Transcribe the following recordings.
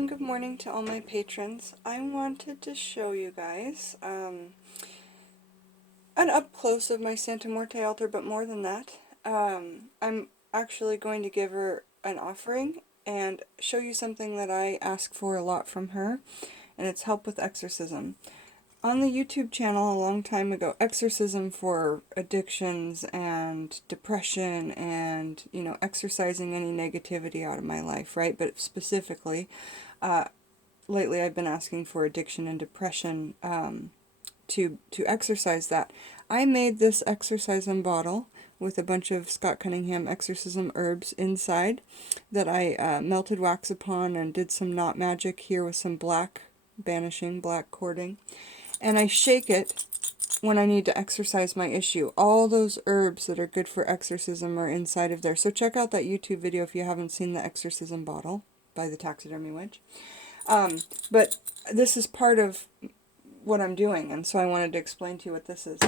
and good morning to all my patrons. I wanted to show you guys an up close of my Santa Muerte altar, but more than that, I'm actually going to give her an offering and show you something that I ask for a lot from her, and it's help with exorcism. On the YouTube channel a long time ago, exorcism for addictions and depression and, you know, exorcising any negativity out of my life, right? But specifically, lately I've been asking for addiction and depression to exorcise that. I made this exorcism bottle with a bunch of Scott Cunningham exorcism herbs inside that I melted wax upon and did some knot magic here with some black banishing, black cording. And I shake it when I need to exorcise my issue. All those herbs that are good for exorcism are inside of there. So check out that YouTube video if you haven't seen the exorcism bottle by the Taxidermy Witch. But this is part of what I'm doing, and so I wanted to explain to you what this is.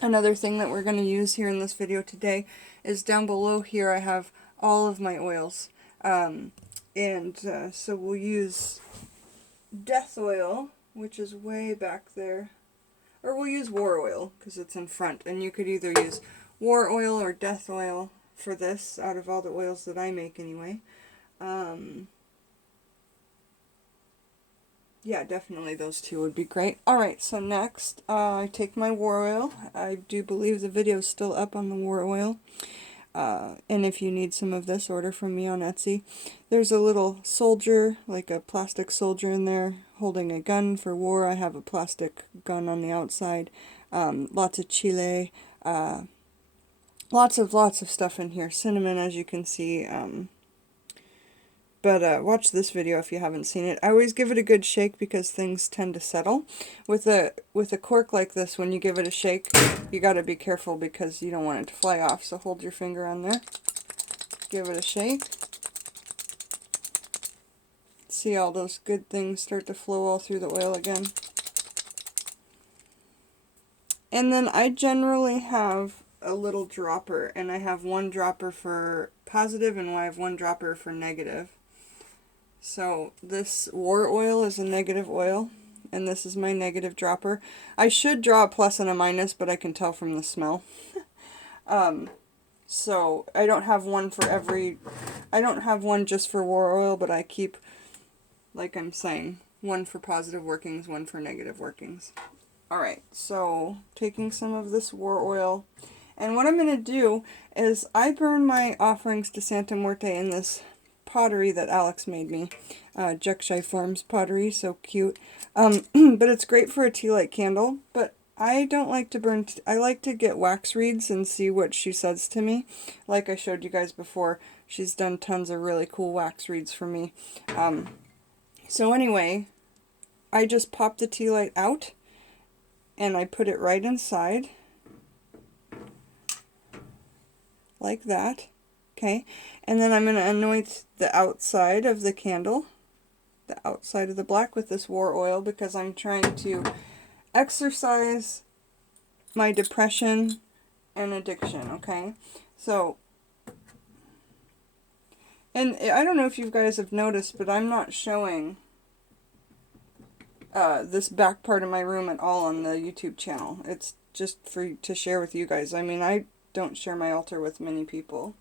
Another thing that we're going to use here in this video today is down below here I have all of my oils. So we'll use death oil, which is way back there. Or we'll use war oil, because it's in front. And you could either use war oil or death oil for this, out of all the oils that I make anyway. Yeah, definitely those two would be great. Alright, so next, I take my war oil. I do believe the video is still up on the war oil. And if you need some of this, order from me on Etsy. There's a little soldier, like a plastic soldier in there, holding a gun for war. I have a plastic gun on the outside. Lots of chile. Lots of stuff in here. Cinnamon, as you can see. But watch this video if you haven't seen it. I always give it a good shake because things tend to settle. With a cork like this, when you give it a shake, you got to be careful because you don't want it to fly off. So hold your finger on there. Give it a shake. See all those good things start to flow all through the oil again. And then I generally have a little dropper, and I have one dropper for positive and I have one dropper for negative. So this war oil is a negative oil, and this is my negative dropper. I should draw a plus and a minus, but I can tell from the smell. So I don't have one for every, I don't have one just for war oil, but I keep, like I'm saying, one for positive workings, one for negative workings. Alright, so taking some of this war oil, and what I'm going to do is I burn my offerings to Santa Muerte in this pottery that Alex made me. Jekshay Farms pottery, so cute. But it's great for a tea light candle, but I don't like to burn, I like to get wax reeds and see what she says to me. Like I showed you guys before, she's done tons of really cool wax reeds for me. So anyway, I just pop the tea light out, and I put it right inside, like that. Okay, and then I'm going to anoint the outside of the candle, the outside of the black, with this war oil, because I'm trying to exorcise my depression and addiction, okay? So, and I don't know if you guys have noticed, but I'm not showing this back part of my room at all on the YouTube channel. It's just to share with you guys. I mean, I don't share my altar with many people,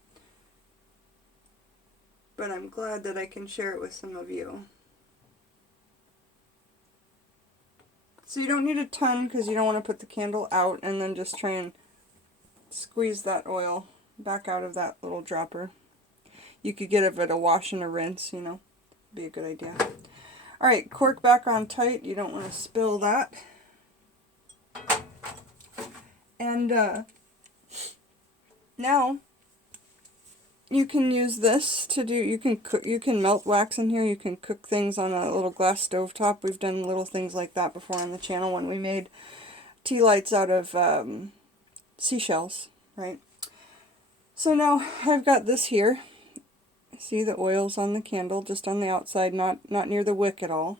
but I'm glad that I can share it with some of you. So you don't need a ton because you don't want to put the candle out, and then just try and squeeze that oil back out of that little dropper. You could get it a wash and a rinse, you know, be a good idea. Alright, cork back on tight. You don't want to spill that. And now you can use this to do, you can cook, you can melt wax in here, you can cook things on a little glass stovetop. We've done little things like that before on the channel when we made tea lights out of seashells, right? So now I've got this here. See the oils on the candle, just on the outside, not near the wick at all,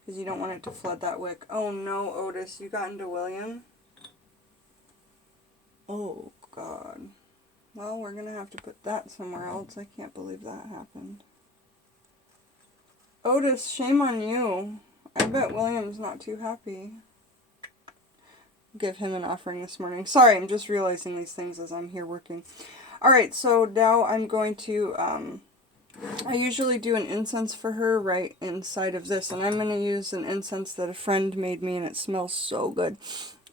because you don't want it to flood that wick. Oh no, Otis, you got into William? Oh God. Well, we're going to have to put that somewhere else. I can't believe that happened. Otis, shame on you. I bet William's not too happy. Give him an offering this morning. Sorry, I'm just realizing these things as I'm here working. Alright, so now I'm going to, I usually do an incense for her right inside of this, and I'm going to use an incense that a friend made me, and it smells so good.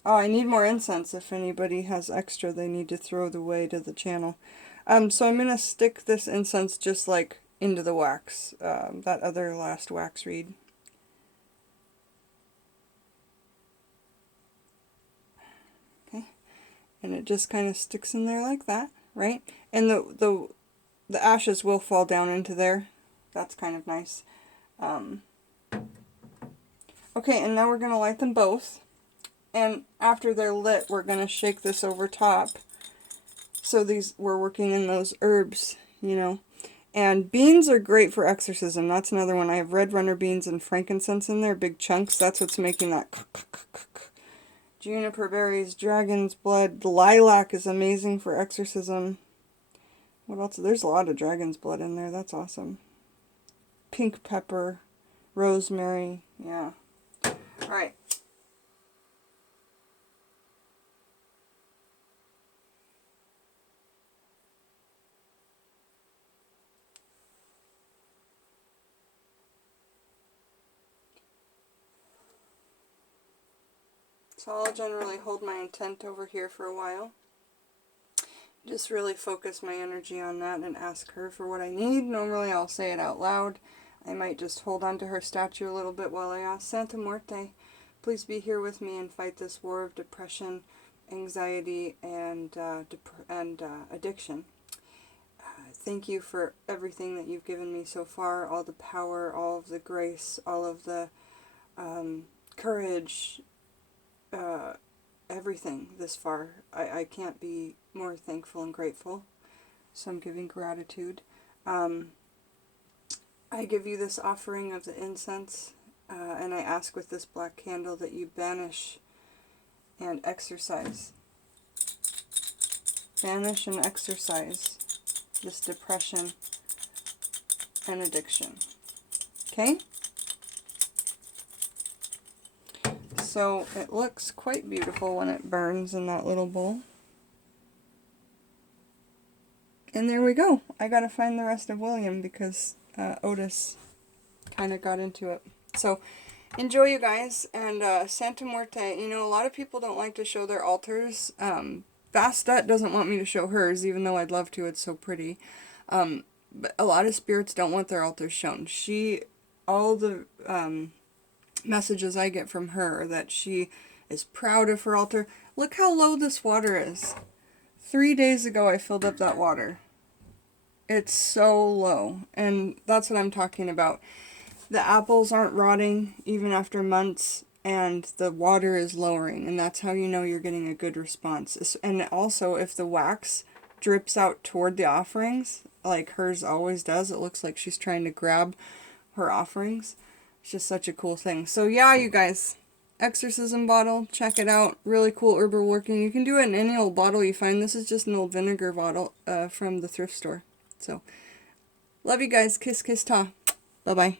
Oh, I need more incense. If anybody has extra, they need to throw it away to the channel. So I'm going to stick this incense just like into the wax, that other last wax reed. Okay, and it just kind of sticks in there like that, right? And the ashes will fall down into there. That's kind of nice. Okay, and now we're going to light them both. And after they're lit, we're going to shake this over top. So we're working in those herbs, you know. And beans are great for exorcism. That's another one. I have red runner beans and frankincense in there, big chunks. That's what's making that. Juniper berries, dragon's blood. Lilac is amazing for exorcism. What else? There's a lot of dragon's blood in there. That's awesome. Pink pepper, rosemary. Yeah. All right. So I'll generally hold my intent over here for a while. Just really focus my energy on that and ask her for what I need. Normally I'll say it out loud. I might just hold on to her statue a little bit while I ask, Santa Muerte, please be here with me and fight this war of depression, anxiety, and addiction. Thank you for everything that you've given me so far, all the power, all of the grace, all of the courage, everything this far. I can't be more thankful and grateful, so I'm giving gratitude. I give you this offering of the incense, and I ask with this black candle that you banish and exorcise. Banish and exorcise this depression and addiction. Okay? So it looks quite beautiful when it burns in that little bowl. And there we go. I gotta find the rest of William because Otis kind of got into it. So enjoy, you guys. And Santa Muerte, you know, a lot of people don't like to show their altars. Bastet doesn't want me to show hers, even though I'd love to. It's so pretty. But a lot of spirits don't want their altars shown. All the messages I get from her are that she is proud of her altar. Look how low this water is. 3 days ago I filled up that water. It's so low, and that's what I'm talking about. The apples aren't rotting even after months, and the water is lowering, and that's how you know you're getting a good response. And also, if the wax drips out toward the offerings, like hers always does, it looks like she's trying to grab her offerings. It's just such a cool thing. So yeah, you guys, exorcism bottle, check it out. Really cool herbal working. You can do it in any old bottle you find. This is just an old vinegar bottle from the thrift store. So, love you guys. Kiss, kiss, ta. Bye-bye.